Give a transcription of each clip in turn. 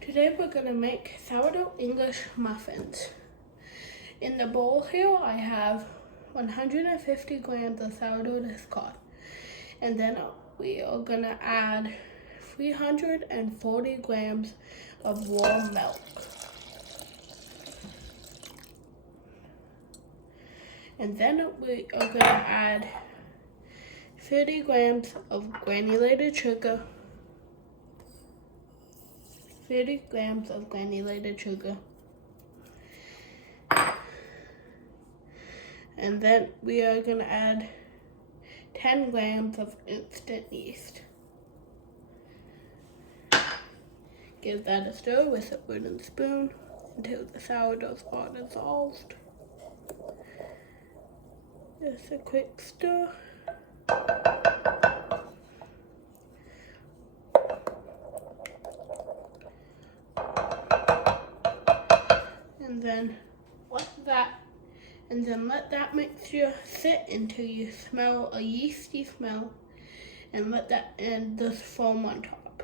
Today we're gonna make sourdough English muffins. In the bowl here I have 150 grams of sourdough discard. And then we are gonna add 340 grams of warm milk. And then we are gonna add 30 grams of granulated sugar. 30 grams of granulated sugar. And then we are gonna add 10 grams of instant yeast. Give that a stir with a wooden spoon until the sourdoughs are dissolved. Just a quick stir. And then let that mixture sit until you smell a yeasty smell, and let that and this foam on top.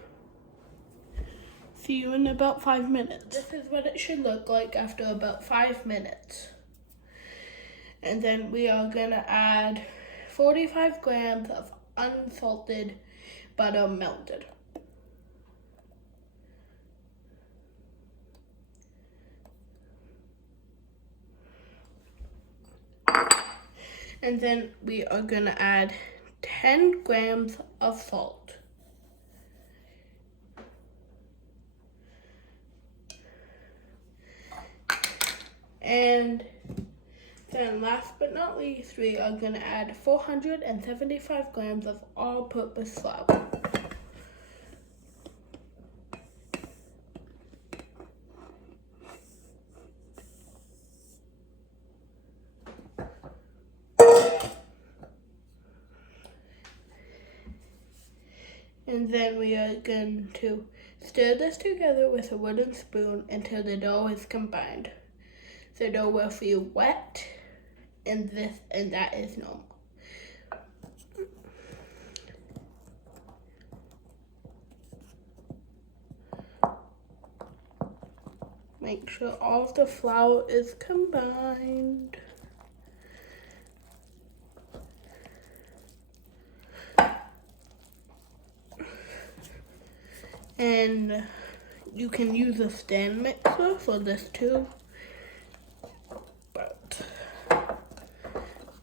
See you in about 5 minutes. This is what it should look like after about 5 minutes. And then we are gonna add 45 grams of unsalted butter melted. And then we are gonna add 10 grams of salt. And then last but not least, we are gonna add 475 grams of all-purpose flour. And then we are going to stir this together with a wooden spoon until the dough is combined. The dough will feel wet, and that is normal. Make sure all of the flour is combined. And you can use a stand mixer for this too, but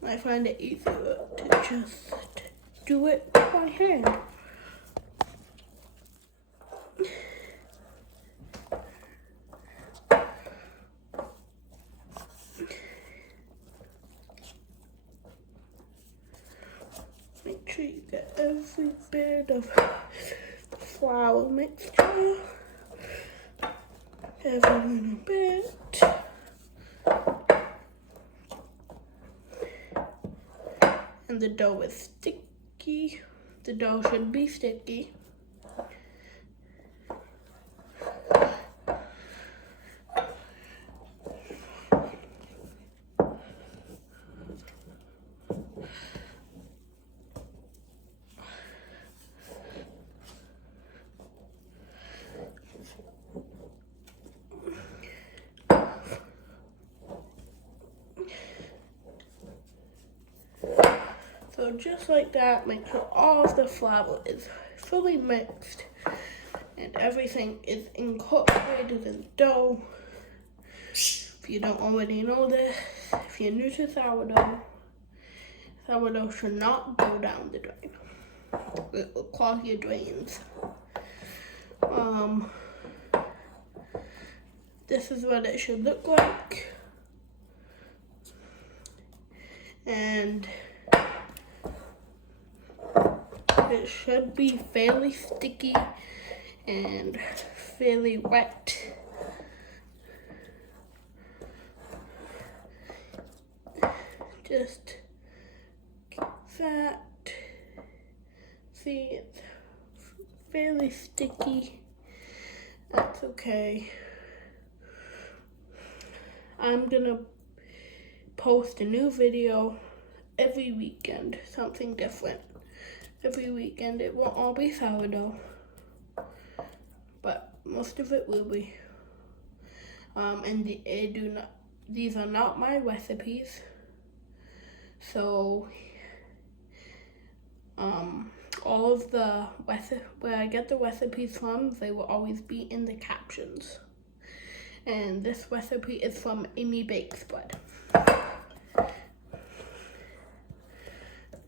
I find it easier to just do it by hand. Make sure you get every bit of flour mixture, every little bit. And the dough is sticky. The dough should be sticky. So just like that, make sure all of the flour is fully mixed and everything is incorporated in the dough. If you don't already know this, if you're new to sourdough, sourdough should not go down the drain. It will clog your drains. This is what it should look like. And it should be fairly sticky and fairly wet. Just that. See, it's fairly sticky. That's okay. I'm gonna post a new video every weekend, something different. Every weekend it won't all be sourdough, but most of it will be. And these are not my recipes. So, all of the where I get the recipes from, they will always be in the captions. And this recipe is from Amy Bakes Bread.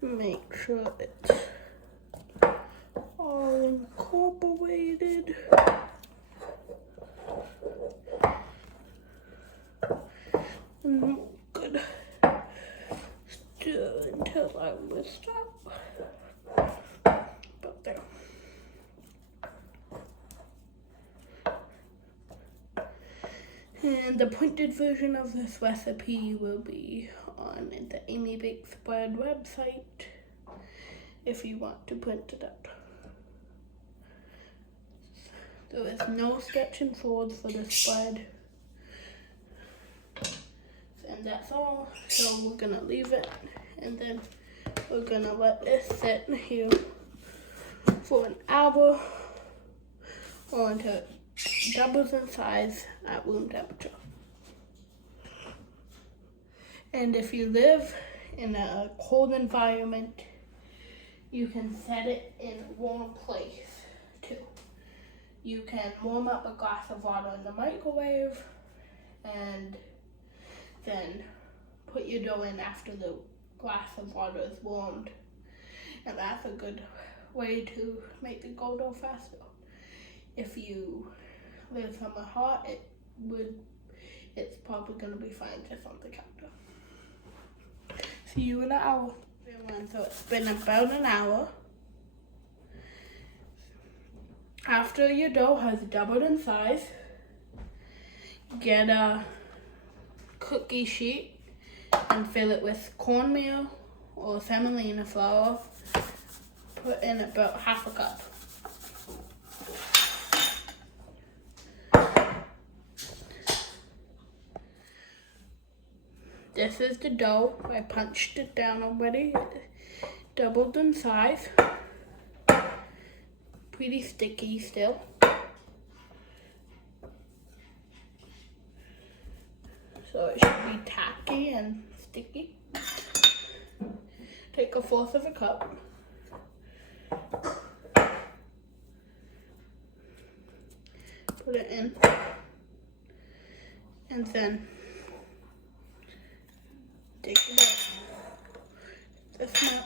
Make sure it's all incorporated. Good. Stir until I will stop. About there. And the printed version of this recipe will be on the Amy Bakes Bread website if you want to print it out. There is no sketching forwards for this bread. And that's all. So we're gonna leave it, and then we're gonna let this sit here for an hour or until it doubles in size at room temperature. And if you live in a cold environment, you can set it in a warm place too. You can warm up a glass of water in the microwave and then put your dough in after the glass of water is warmed. And that's a good way to make the dough faster. If you live somewhere hot, it's probably gonna be fine just on the counter. See you in an hour. So it's been about an hour. After your dough has doubled in size, get a cookie sheet and fill it with cornmeal or semolina flour. Put in about half a cup. This is the dough. I punched it down already. Doubled in size. Pretty sticky still. So it should be tacky and sticky. Take 1/4 of a cup. Put it in. And then take it out. This much.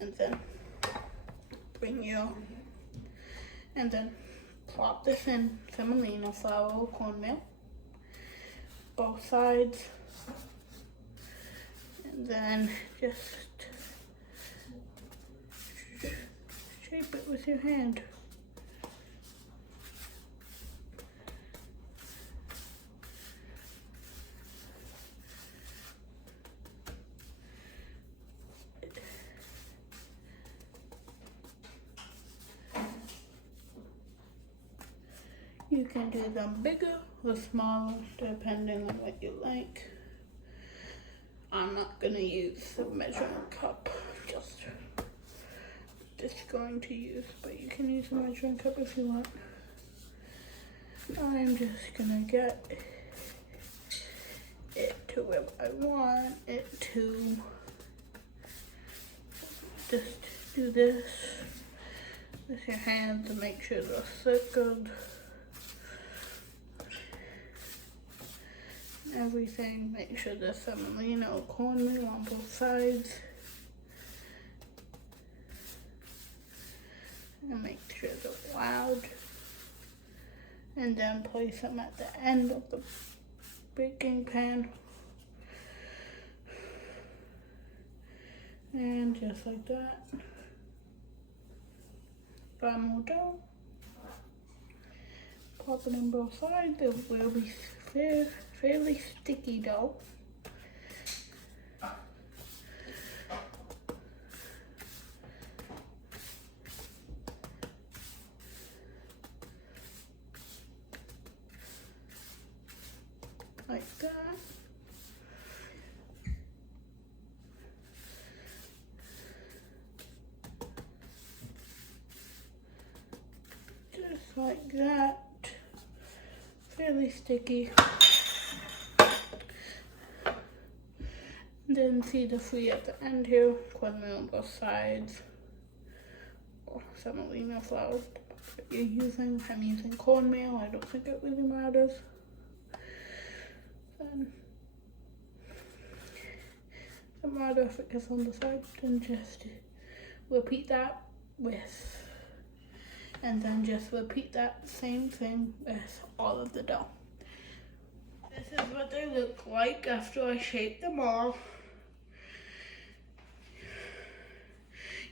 And then and then plop this in semolina flour or cornmeal. Both sides. And then just shape it with your hand. You can do them bigger or smaller depending on what you like. I'm not gonna use the measuring cup, just going to use, but you can use a measuring cup if you want. I'm just gonna get it to where I want it to. Just do this with your hands and make sure they're circled. Everything, make sure there's semolina or cornmeal on both sides. And make sure they're loud. And then place them at the end of the baking pan. And just like that. Got more dough. Pop it on both sides. It will be fairly sticky dough. Like that. like that. Fairly sticky. Then see the free at the end here, cornmeal on both sides, or semolina flour that you're using. I'm using cornmeal, I don't think it really matters. Then, no matter if it gets on the side, then just repeat that with, and then just repeat that same thing with all of the dough. This is what they look like after I shape them all.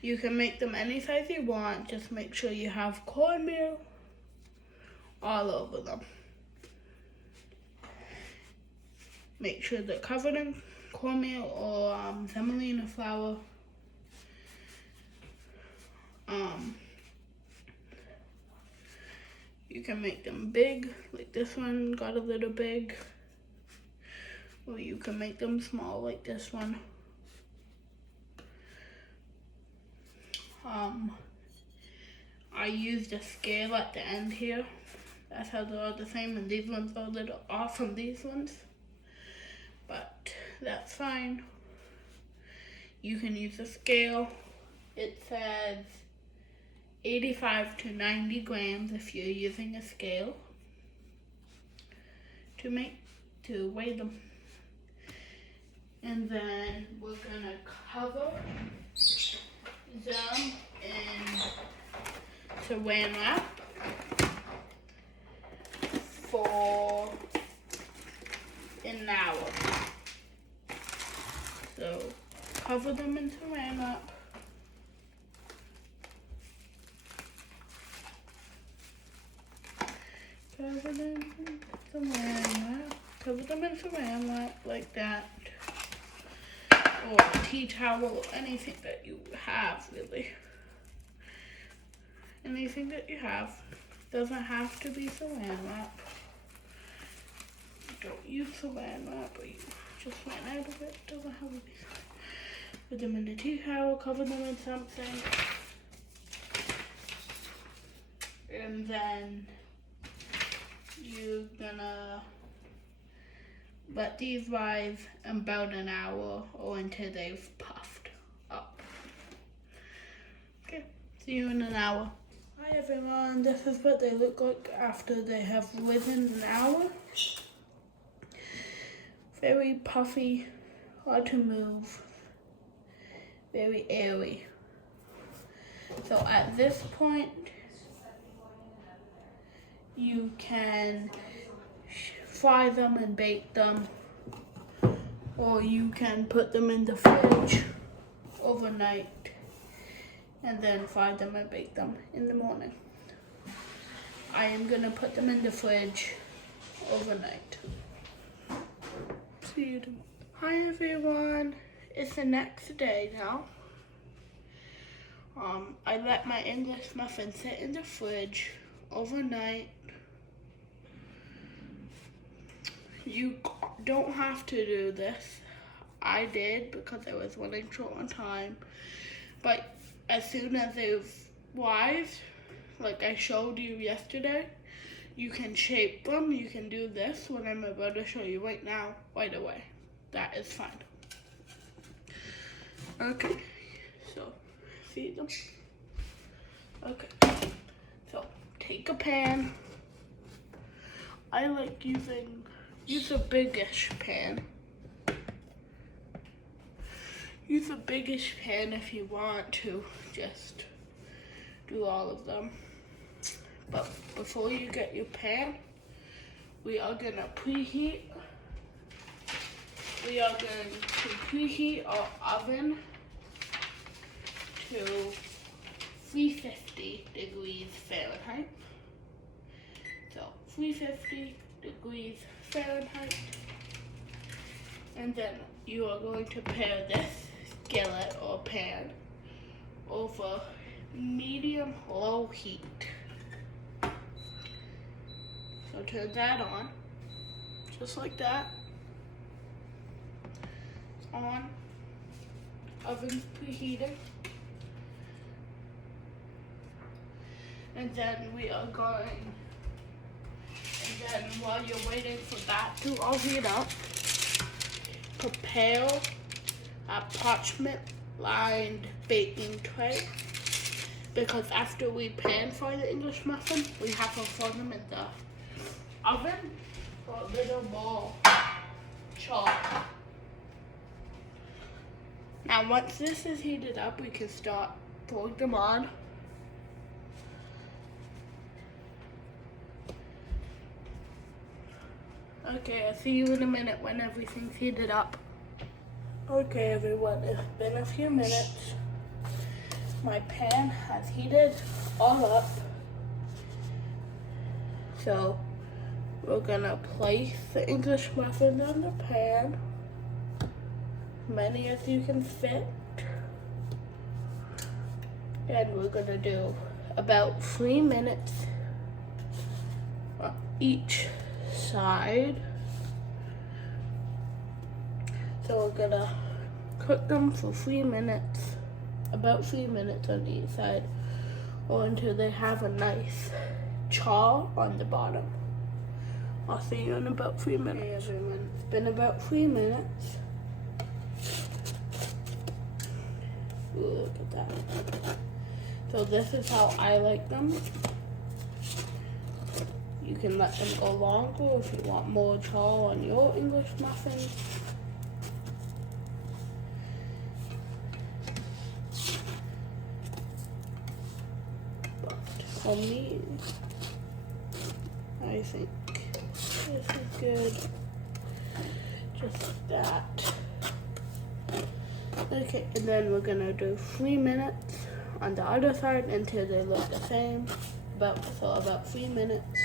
You can make them any size you want, just make sure you have cornmeal all over them. Make sure they're covered in cornmeal or semolina flour. You can make them big, like this one got a little big. Or you can make them small, like this one. I used a scale at the end here. That's how they're all the same, and these ones are a little off from these ones. But that's fine. You can use a scale. It says 85 to 90 grams if you're using a scale to weigh them. And then we're gonna cover them in saran wrap for an hour. So cover them in saran wrap. Cover them in saran wrap. Cover them in saran wrap like that. Or a tea towel, or anything that you have, really. Anything that you have. Doesn't have to be saran wrap. Don't use saran wrap, but you just ran out of it. Doesn't have to be. Put them in a tea towel, cover them in something. And then you're gonna let these rise about an hour or until they've puffed up. Okay, see you in an hour. Hi everyone, this is what they look like after they have risen an hour. Very puffy, hard to move, very airy. So at this point, you can fry them and bake them, or you can put them in the fridge overnight and then fry them and bake them in the morning. I am gonna put them in the fridge overnight. See you tomorrow. Hi everyone, it's the next day now. I let my English muffin sit in the fridge overnight. You don't have to do this. I did because I was running short on time. But as soon as they've rised, like I showed you yesterday, you can shape them. You can do this, what I'm about to show you right now, right away. That is fine. Okay, so see them? Okay, so take a pan. I like use a biggish pan. Use a biggish pan if you want to just do all of them. But before you get your pan, we are gonna preheat. We are going to preheat our oven to 350 degrees Fahrenheit. So 350 degrees Fahrenheit. And then you are going to pair this skillet or pan over medium low heat. So turn that on, just like that. It's on, oven's preheated. And then we are going, and then while you're waiting for that to all heat up, prepare a parchment-lined baking tray. Because after we pan fry the English muffin, we have to throw them in the oven for a little more char. Now once this is heated up, we can start throwing them on. Okay, I'll see you in a minute when everything's heated up. Okay everyone, it's been a few minutes. My pan has heated all up. So we're gonna place the English muffins on the pan. Many as you can fit. And we're gonna do about 3 minutes on each side. So we're gonna cook them for 3 minutes, about 3 minutes on each side, or until they have a nice char on the bottom. I'll see you in about 3 minutes. Hey everyone, it's been about 3 minutes. Look at that. So this is how I like them. You can let them go longer if you want more char on your English muffins. But for me, I think this is good. Just that. Okay, and then we're gonna do 3 minutes on the other side until they look the same. About 3 minutes.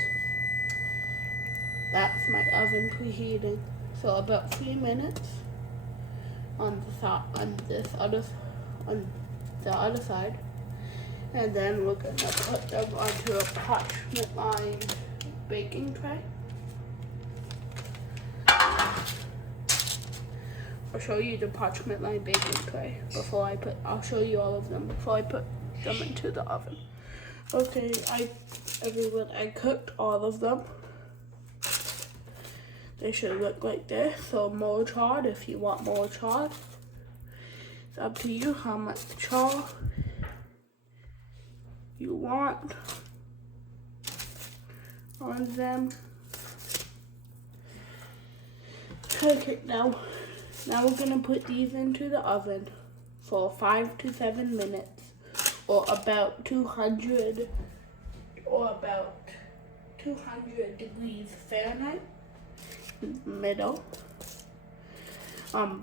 That's my oven preheating. So about 3 minutes on the other side, and then we're gonna put them onto a parchment-lined baking tray. I'll show you the parchment-lined baking tray I'll show you all of them before I put them into the oven. Okay, everyone, I cooked all of them. They should look like this, so more charred if you want more charred. It's up to you how much char you want on them. Okay, now we're gonna put these into the oven for 5 to 7 minutes, or about 200 degrees Fahrenheit. Middle,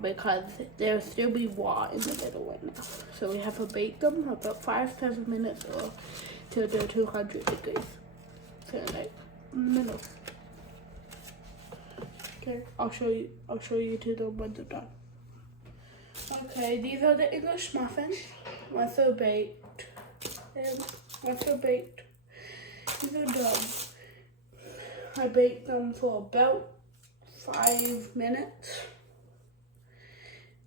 because there'll still be water in the middle right now. So we have to bake them about 5 to 7 minutes or till they're 200 degrees Fahrenheit in the middle. Okay, I'll show you to them when they're done. Okay, these are the English muffins. Once they're baked, these are done. I baked them for about 5 minutes.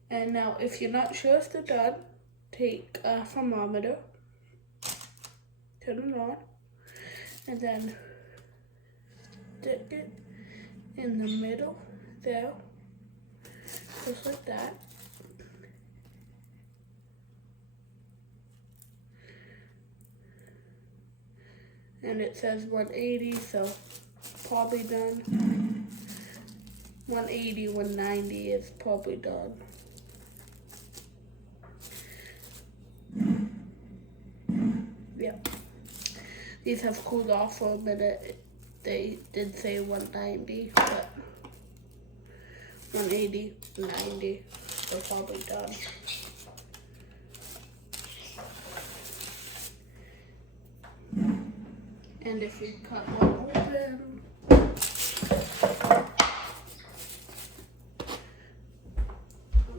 And now if you're not sure if they're done, take a thermometer, turn it on, and then stick it in the middle there, just like that. And it says 180, so probably done. 180, 190 is probably done. Yep. These have cooled off for a minute. They did say 190, but 180, 90, they're probably done. And if you cut one open, let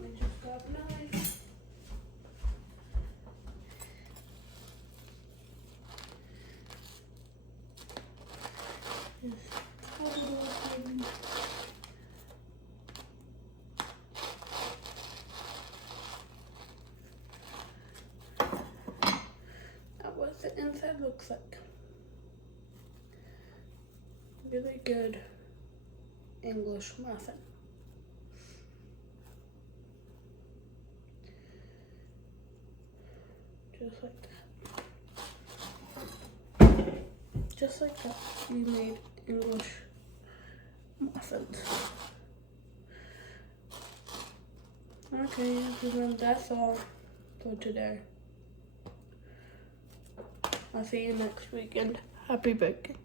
me just grab a knife. Just cut it open. That's what the inside looks like. really good English muffin. Just like that. Just like that, you made English muffins. Okay, everyone, that's all for today. I'll see you next weekend. Happy baking.